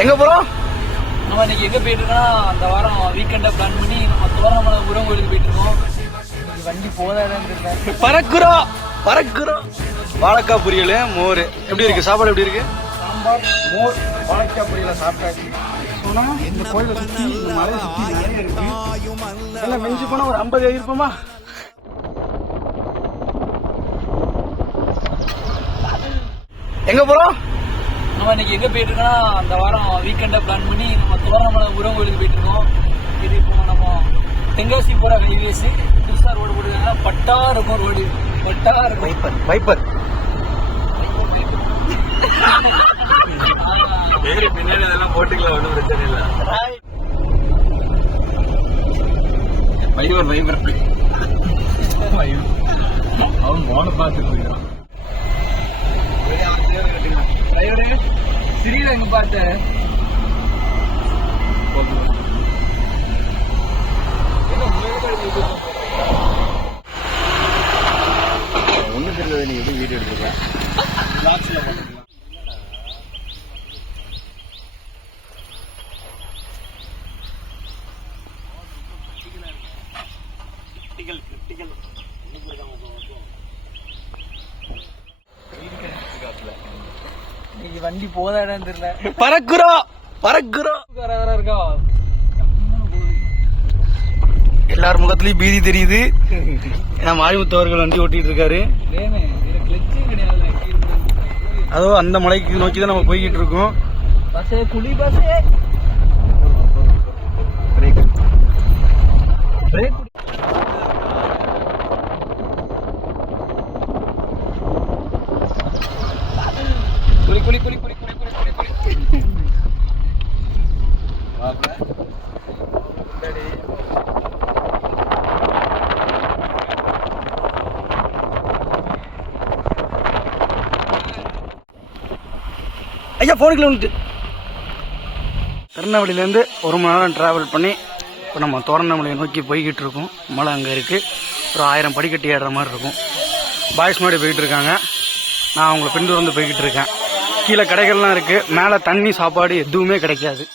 எங்க போறோம் நம்ம இன்னைக்கு எங்க போயிட்டு இருக்கோம்னா அந்த வாரம் வீக்கெண்டை பிளான் பண்ணி நம்ம தோரணமலை முருகன் கோயிலுக்கு போயிட்டு இருக்கோம் வண்டி போதாதான் பறக்குறோம் பறக்குறோம். வாழைக்காய் பொரியல் மோர். எப்படி இருக்கு? சாப்பாடு எப்படி இருக்கு? சாம்பார் மோர் வாழைக்காய் பொரியல சாப்பிட்டாச்சு. சொன்னா இந்த கோயிலை சுத்தி இந்த மலை சுத்தி நிறைய இருக்கு. எல்லாம் மிஞ்சி போனா ஒரு ஐம்பது இருப்போமா? எங்க போறோம் நம்ம இன்னைக்கு எங்க போயிட்டு இருக்கோம்னா அந்த வாரம் வீக்கெண்டை பிளான் பண்ணி நம்ம தோரணமலை முருகன் கோயிலுக்கு போயிட்டு இருக்கோம் இது இப்போ நம்ம தென்காசி போற ஹைவேஸ் புதுசா ரோடு போடுறாங்க பட்டா இருக்கும் ரோடு பட்டா இருக்கும். வைப்பர் வைப்பர் பின்னாடி அதெல்லாம் போட்டுக்கலாம் ஒன்றும் பிரச்சனை இல்லை. வைவர் வைவர் அவன் மோன பார்த்து போயிடும் டிரைவரே சிறியில எங்க பார்த்த ஒன்றும் தெரியல நீ எப்படி வீடியோ எடுத்துருக்க இன்னைக்கு வண்டி போதாதான் தெரியல. பறக்குறோம் பறக்குறோம் வேற வேற இருக்கா எல்லார் முகத்துலயும் பீதி தெரியுது. நம்ம ஆழிமுத்து அவர்கள் வண்டி ஓட்டிட்டு இருக்காரு. அதோ அந்த மலைக்கு நோக்கி தான் நம்ம போய்கிட்டு இருக்கோம். பஸ்ஸே குழி பஸ்ஸே. ஐயா போனுக்குள்ள வந்துட்டு திருநெல்வேலியிலேருந்து ஒரு மணி நேரம் ட்ராவல் பண்ணி இப்போ நம்ம தோரணமலையை நோக்கி போய்கிட்டு இருக்கோம். மலை அங்கே இருக்குது ஒரு ஆயிரம் படிக்கட்டு ஏறுற மாதிரி இருக்கும். பாய்ஸ் மாதிரி போய்கிட்டு இருக்காங்க. நான் அவங்கள பின்தொடர்ந்து போய்கிட்டு இருக்கேன். கீழே கடைகள்லாம் இருக்குது மேலே தண்ணி சாப்பாடு எதுவுமே கிடைக்காது.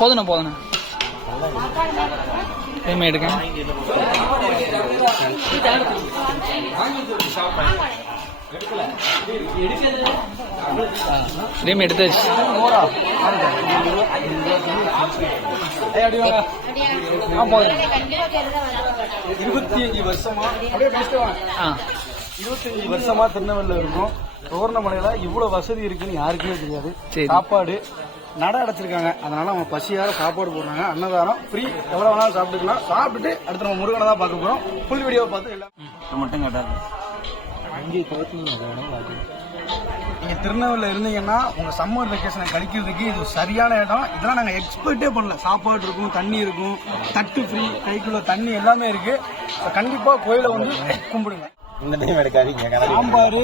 போதுண்ணா போதுண்ணா. டைம் எடுக்க டைம் எடுத்தாச்சு. இருபத்தி அஞ்சு வருஷமா. ஆ. இருபத்தஞ்சு வருஷமா திருநெல்வேலியில் இருக்கும். தோரணமலையில இவ்வளவு வசதி இருக்குன்னு யாருக்குமே தெரியாது. சாப்பாடு நட அடைச்சிருக்காங்க. அதனால அவங்க பசியார சாப்பாடு போடுறாங்க. அன்னதானம் ஃப்ரீ எவ்வளவு வேணாலும் சாப்பிட்டுக்கலாம். சாப்பிட்டுட்டு அடுத்து நம்ம முருகனை தான் பார்க்க போறோம். ஃபுல் வீடியோ பார்த்து எல்லாம் மட்டும் கேட்டாங்க நீங்க திருநெல்வேலியில் இருந்தீங்கன்னா உங்க சம்மர் வெக்கேஷனை கழிக்கிறதுக்கு இது சரியான இடம். இதெல்லாம் நாங்க எக்ஸ்பெக்டே பண்ணல. சாப்பாடு இருக்கும் தண்ணி இருக்கும் தட்டு ஃப்ரீ கைக்குள்ள தண்ணி எல்லாமே இருக்கு. கண்டிப்பா கோயிலை வந்து கும்பிடுங்க. இந்த டைம் எடுக்காதீங்க சாம்பார்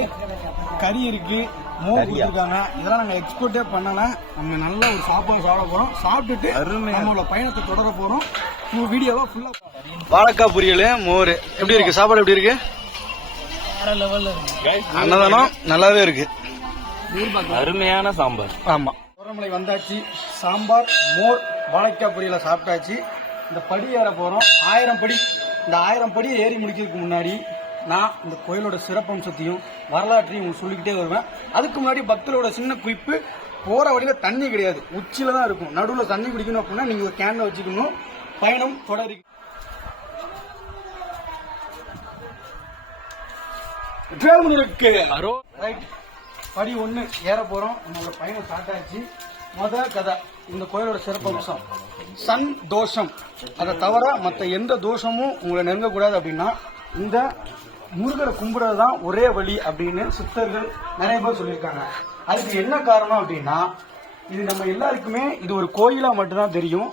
கறி இருக்கு. மோர் கொடுத்துருக்காங்க. இதெல்லாம் நாங்க எக்ஸ்போர்ட்டே பண்ணல. நம்ம நல்ல ஒரு சாப்பாடு சாப்பிட போறோம். சாப்பிட்டுட்டு நம்மளோட பயணத்தை தொடர போறோம். உங்க வீடியோவா ஃபுல்லா வாழைக்காய் பொரியல் மோர். எப்படி இருக்கு? சாப்பாடு எப்படி இருக்கு? வேற லெவல்ல இருக்கு. அன்னதானம் நல்லாவே இருக்கு. அருமையான சாம்பார். ஆமா. தோரமலை வந்தாச்சு. சாம்பார் மோர் வாழைக்காய் பொரியலை சாப்பிட்டாச்சு. இந்த படி ஏற போறோம். ஆயிரம் படி இந்த ஆயிரம் படி ஏறி முடிக்கிறதுக்கு முன்னாடி நான் இந்த கோயிலோட சிறப்பம்சத்தையும் வரலாற்றையும் உங்களுக்கு சொல்லிக்கிட்டே வருவேன். அதுக்கு முன்னாடி பக்தரோட சின்ன குறிப்பு போற வழியில தண்ணி கிடையாது. உச்சியில தான் இருக்கும். நடுவுல தண்ணி குடிக்கணும் அப்படின்னா நீங்க ஒரு கேன்ல வச்சுக்கணும். பயணம் தொடரு. வேல்முருகனுக்கு. அரோ ரைட் படி ஒண்ணு ஏற போறோம். நம்மளோட பயணம் ஸ்டார்ட் ஆச்சு. முத கதை இந்த கோயிலோட சிறப்பம்சம் சன் தோஷம். அதை தவிர மற்ற எந்த தோஷமும் உங்களை நெருங்கக்கூடாது அப்படின்னா இந்த முருகரை கும்பிடுறது தான் ஒரே வழி அப்படின்னு சித்தர்கள் நிறைய பேர் சொல்லியிருக்காங்க. அதுக்கு என்ன காரணம் அப்படின்னா இது நம்ம எல்லாருக்குமே இது ஒரு கோயிலாக மட்டும்தான் தெரியும்.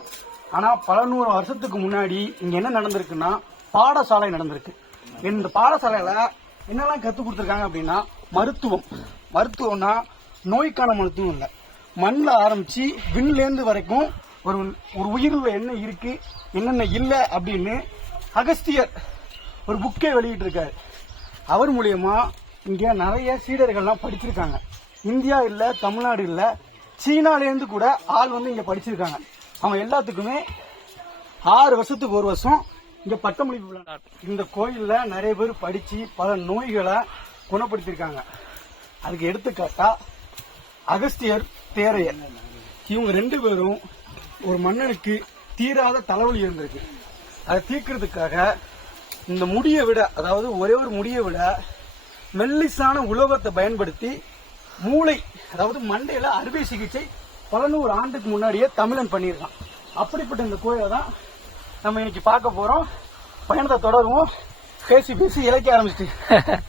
ஆனால் பல நூறு வருஷத்துக்கு முன்னாடி இங்கே என்ன நடந்திருக்குன்னா பாடசாலை நடந்திருக்கு. இந்த பாடசாலையில் என்னெல்லாம் கற்றுக் கொடுத்துருக்காங்க அப்படின்னா மருத்துவம். மருத்துவம்னா நோய்க்கான மருத்துவம் இல்லை. மண்ணில் ஆரம்பித்து விண்லேருந்து வரைக்கும் ஒரு ஒரு உயிரில் என்ன இருக்குது என்னென்ன இல்லை அப்படின்னு அகஸ்தியர் ஒரு புக்கே வெளியிட்டிருக்காரு. அவர் மூலியமா இங்கே நிறைய சீடர்கள்லாம் படிச்சிருக்காங்க. இந்தியா இல்லை தமிழ்நாடு இல்லை சீனாலேருந்து கூட ஆள் வந்து இங்கே படிச்சிருக்காங்க. அவங்க எல்லாத்துக்குமே ஆறு வருஷத்துக்கு ஒரு வருஷம் இங்கே பட்டமளிப்பு இந்த கோயிலில் நிறைய பேர் படித்து பல நோய்களை குணப்படுத்தியிருக்காங்க. அதுக்கு எடுத்துக்காட்டா அகஸ்தியர் தேரையர். இவங்க ரெண்டு பேரும் ஒரு மன்னனுக்கு தீராத தலைவலி இருந்திருக்கு. அதை தீர்க்கிறதுக்காக இந்த முடியை விட அதாவது ஒரே ஒரு முடியை விட மெல்லிசான உலோகத்தை பயன்படுத்தி மூளை அதாவது மண்டையில அறுவை சிகிச்சை பல நூறு ஆண்டுக்கு முன்னாடியே தமிழன் பண்ணியிருக்கான். அப்படிப்பட்ட இந்த கோயிலை தான் நம்ம இன்னைக்கு பார்க்க போறோம். பயணத்தை தொடருவோம். பேசி பேசி இழைக்க ஆரம்பிச்சிட்டு.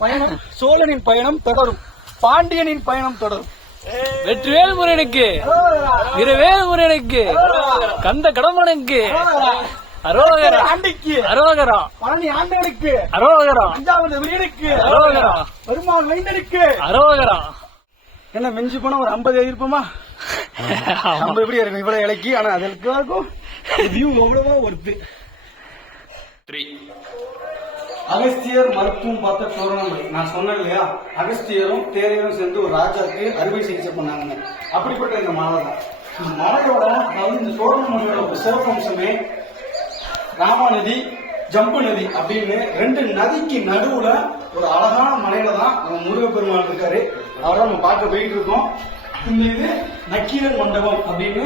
பயணம் சோழனின் பயணம் தொடரும். பாண்டியனின் பயணம் தொடரும். வெற்றிவேல் முருகனுக்கு வீரவேல் முருகனுக்கு கந்த கடம்பனுக்கு அரோகரா. ஆண்டிக்கு. அரோகரா. பழனி ஆண்டவனுக்கு. அரோகரா. அஞ்சாவது வீடுக்கு அரோகரா. பெருமாள் மைந்தனுக்கு. அரோகரா. என்ன மிஞ்சி போனா ஒரு ஐம்பது இருப்போமா நம்ம எப்படி இருக்கும்? இவ்வளவு இலக்கி ஆனா அது எல்லாருக்கும் வியூ எவ்வளவோ ஒருத்து அகஸ்தியர் மருத்துவம் பார்த்த தோரணமலை நான் சொன்னேன் இல்லையா? அகஸ்தியரும் தேரையரும் சேர்ந்து ஒரு ராஜாவுக்கு அறுவை சிகிச்சை பண்ணாங்க அப்படிப்பட்ட இந்த மலை தான் இந்த மலையோட அதாவது இந்த தோரணமலையோட ஒரு சிறப்பம்சமே ராமா நதி ஜம்பு நதி அப்படின்னு ரெண்டு நதிக்கு நடுவுல ஒரு அழகான மலையில தான் நம்ம முருகப்பெருமாள் இருக்காரு. அவரை நம்ம பார்க்க போயிட்டு இருக்கோம். இந்த இது நக்கீரன் மண்டபம் அப்படின்னு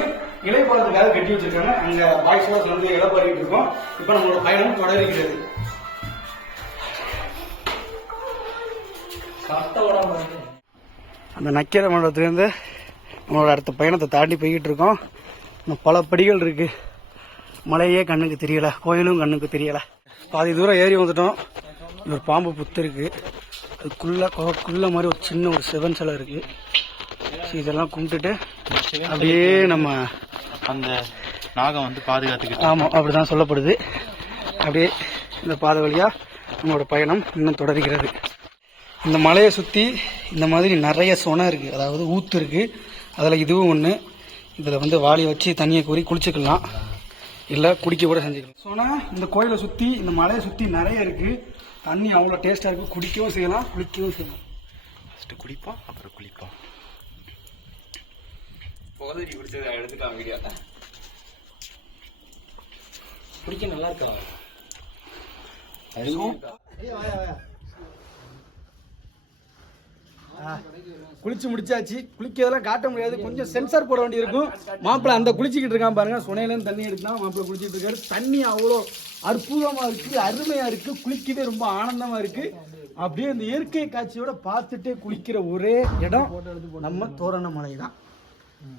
இலைப்பாளத்துக்காக கட்டி வச்சிருக்காங்க. அங்க பாய்ஸ் வாஸ் வந்து இலைப்பாடிட்டு இருக்கோம். இப்ப நம்மளோட பயணம் தொடர்கிறது. அந்த நக்கீர மண்டபத்திலேருந்து நம்மளோட அடுத்த பயணத்தை தாண்டி போய்கிட்டு இருக்கோம். இன்னும் பல படிகள் இருக்கு. மலையே கண்ணுக்கு தெரியல கோயிலும் கண்ணுக்கு தெரியல. பாதி தூரம் ஏறி வந்துட்டோம். ஒரு பாம்பு புத்து இருக்கு. அதுக்குள்ள குள்ள மாதிரி ஒரு சின்ன ஒரு சிவன் சிலை இருக்கு. இதெல்லாம் கும்பிட்டுட்டு அப்படியே நம்ம அந்த நாகம் வந்து பாதுகாத்துக்கிட்டு ஆமாம் அப்படிதான் சொல்லப்படுது. அப்படியே இந்த பாதை வழியா நம்மளோட பயணம் இன்னும் தொடர்கிறது. இந்த மலையை சுற்றி இந்த மாதிரி நிறைய சொனை இருக்குது அதாவது ஊத்து இருக்குது அதில் இதுவும் ஒன்று இதில் வந்து வாளி வச்சு தண்ணியை கூறி குளிச்சுக்கலாம். இல்லை குடிக்க கூட செஞ்சுக்கலாம். சொனை இந்த கோயிலை சுற்றி இந்த மலையை சுற்றி நிறைய இருக்குது தண்ணி அவ்வளோ டேஸ்ட்டாக இருக்குது குடிக்கவும் செய்யலாம் குளிக்கவும் செய்யலாம். ஃபர்ஸ்ட் குளிப்போம் அப்புறம் குளிப்போம். குடிக்க நல்லா இருக்கலாம். குளிச்சு முடிச்சாச்சு. குளிக்கிறதெல்லாம் காட்ட முடியாது. கொஞ்சம் சென்சார் போட வேண்டியிருக்கும் மாப்பிள்ளை அந்த குளிச்சுக்கிட்டு இருக்கான் பாருங்க. சுனையிலேருந்து தண்ணி எடுத்தா மாப்பிள்ளை குளிச்சுட்டு இருக்காரு. தண்ணி அவ்வளோ அற்புதமா இருக்கு அருமையா இருக்கு. குளிக்கவே ரொம்ப ஆனந்தமா இருக்கு. அப்படியே இந்த இயற்கை காட்சியோட பார்த்துட்டே குளிக்கிற ஒரே இடம் நம்ம தோரணமலை தான்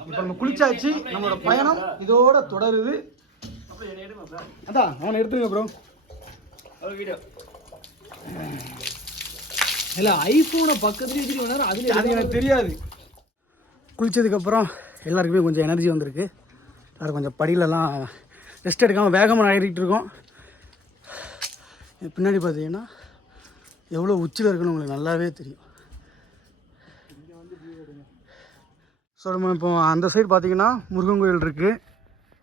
இப்போ நம்ம குளிச்சாச்சு. நம்மளோட பயணம் இதோட தொடருது. அதான் அவனை எடுத்துருங்க ப்ரோ இல்ல ஐபோனை பக்கத்துலயே வச்சுட்டு வேணா அதுல அது எனக்கு தெரியாது. குளிச்சதுக்கப்புறம் எல்லாருக்குமே கொஞ்சம் எனர்ஜி வந்திருக்கு. எல்லாரும் கொஞ்சம் படியிலலாம் ரெஸ்ட் எடுக்காமல் வேகமாக ஏறிட்டு இருக்கோம். பின்னாடி பார்த்தீங்கன்னா எவ்வளோ உச்சியில் இருக்குன்னு உங்களுக்கு நல்லாவே தெரியும். ஸோ நம்ம இப்போ அந்த சைடு பார்த்தீங்கன்னா முருகன் கோயில் இருக்குது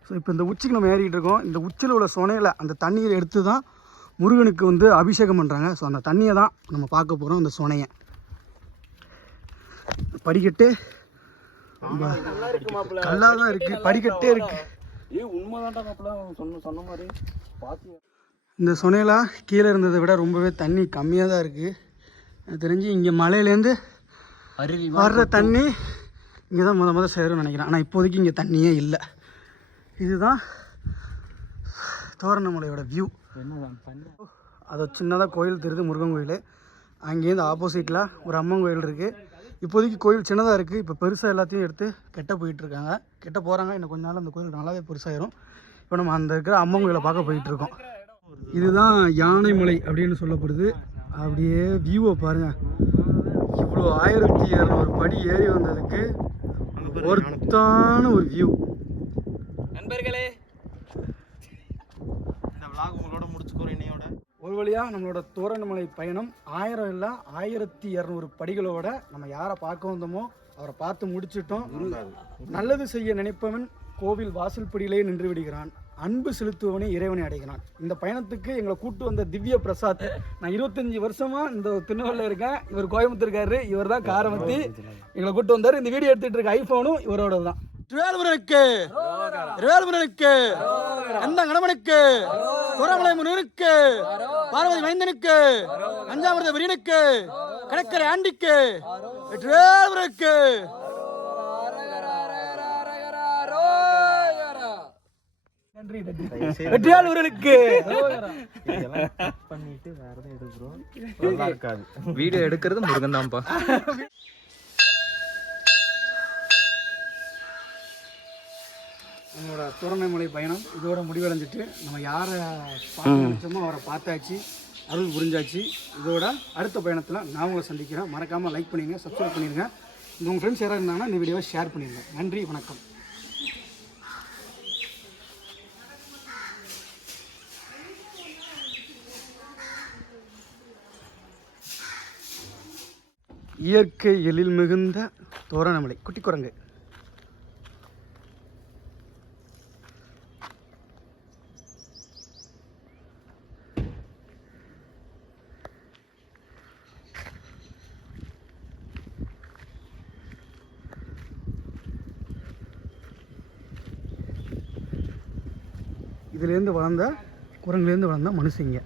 ஸோ இப்போ இந்த உச்சிக்கு நம்ம ஏறிக்கிட்டு இருக்கோம். இந்த உச்சியில் உள்ள சொனையில் அந்த தண்ணியை எடுத்து தான் முருகனுக்கு வந்து அபிஷேகம் பண்ணுறாங்க ஸோ அந்த தண்ணியை தான் நம்ம பார்க்க போகிறோம் அந்த சொனையை. படிக்கட்டு. கல்லாக தான் இருக்குது படிக்கட்டே. இருக்குது இந்த சொனையில் கீழே இருந்ததை விட ரொம்பவே தண்ணி கம்மியாக தான் இருக்குது எனக்கு தெரிஞ்சு இங்கே மலையிலேருந்து அருவி வர்ற தண்ணி இங்கே தான் முத முத சேரும்னு நினைக்கிறேன். ஆனால் இப்போதைக்கு இங்கே தண்ணியே இல்லை. இதுதான் தோரணமலையோட வியூ அது சின்னதாக கோயில் தெரியுது முருகன் கோயில். அங்கேருந்து ஆப்போசிட்டில் ஒரு அம்மன் கோயில் இருக்குது இப்போதைக்கு கோயில் சின்னதாக இருக்குது இப்போ பெருசாக எல்லாத்தையும் எடுத்து கெட்ட போயிட்டுருக்காங்க கெட்ட போகிறாங்க இன்னும் கொஞ்ச நாள் அந்த கோயில் நல்லாவே பெருசாயிரும். இப்போ நம்ம அந்த இருக்கிற அம்மன் கோயிலை பார்க்க போயிட்டுருக்கோம் இதுதான் யானைமலை அப்படின்னு சொல்லப்படுது. அப்படியே வியூவை பாருங்கள் இவ்வளோ ஆயிரத்தி இரநூறு படி ஏறி வந்ததுக்கு ஒருத்தான ஒரு வியூ நண்பர்களே முடிச்சுக்கோறோம் இன்னையோட ஒரு வழியாக நம்மளோட தோரணமலை பயணம் ஆயிரம் இல்லை ஆயிரத்தி இரநூறு படிகளோட நம்ம யாரை பார்க்க வந்தோமோ அவரை பார்த்து முடிச்சிட்டோம். நல்லது செய்ய நினைப்பவன் கோவில் வாசல்படியிலே நின்று விடுகிறான். அன்பு செலுத்துவவனே இறைவனை அடைகிறான். இந்த பயணத்துக்கு எங்களை கூட்டு வந்த திவ்ய பிரசாத். நான் இருபத்தஞ்சி வருஷமா இந்த திருநெல்வேலியில் இருக்கேன். இவர் கோயம்புத்தூர்காரரு இவர் தான் காரமத்தி எங்களை கூட்டு வந்தார். இந்த வீடியோ எடுத்துட்டு இருக்க ஐஃபோனும் இவரோட தான் திருவேல்முருகனுக்கு திருவேல்முருகனுக்கு அந்த கணவனுக்கு துறமலை முருகனுக்கு பார்வதி மைந்தனுக்கு அஞ்சாமிரத வீரனுக்கு கடற்கரை ஆண்டிக்கு நன்றி வெற்றியால் முருகனுக்கு பண்ணிட்டு வேற வீடியோ எடுக்கிறது முருகன் தான்ப்பா நம்மளோட தோரணமலை பயணம் இதோட முடிவடைஞ்சிட்டு நம்ம யாரை பார்க்க நினைச்சோமோ அவரை பார்த்தாச்சு அருள் புரிஞ்சாச்சு. இதோட அடுத்த பயணத்தில் நான் உங்களை சந்திக்கிறேன். மறக்காமல் லைக் பண்ணிடுங்க சப்ஸ்கிரைப் பண்ணிடுங்க உங்கள் ஃப்ரெண்ட்ஸ் யாராவது இருந்தாங்கன்னா இந்த வீடியோவை ஷேர் பண்ணிடுங்க நன்றி வணக்கம். இயற்கை எழில் மிகுந்த தோரணமலை குட்டி குரங்கு இதுலேருந்து வளர்ந்த குரங்குலேருந்து வளர்ந்த மனுஷங்க.